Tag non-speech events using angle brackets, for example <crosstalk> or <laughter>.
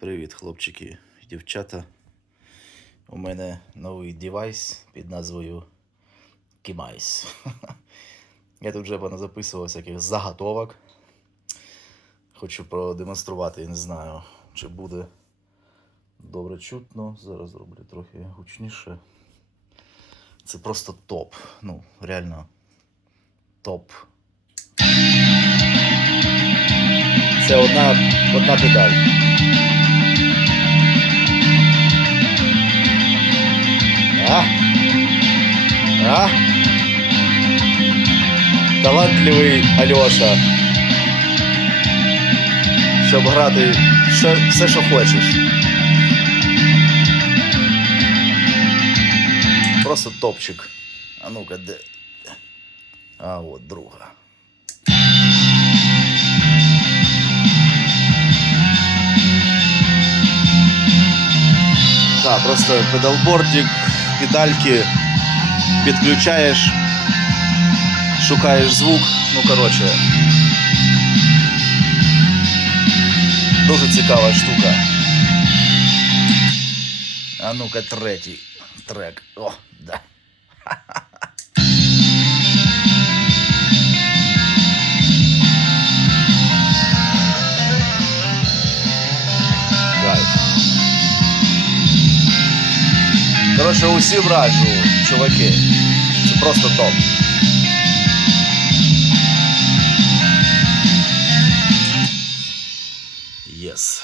Привіт, хлопчики і дівчата. У мене новий девайс під назвою Кімайс. <laughs> Я тут вже поназаписував всяких заготовок. Хочу продемонструвати, не знаю, чи буде добре чутно. Зараз зроблю трохи гучніше. Це просто топ. Ну, реально топ. Це одна, одна педаль. А? Талантливий Альоша. Щоб грати що, все, що хочеш. Просто топчик. А ну-ка, де? А от друга. Так, просто педалбордик, педальки підключаєш, шукаєш звук, ну коротше. Дуже цікава штука. А ну-ка, третій трек. О, да. Кайф. Коротше, усім раджу, чуваки. Це просто топ. Yes.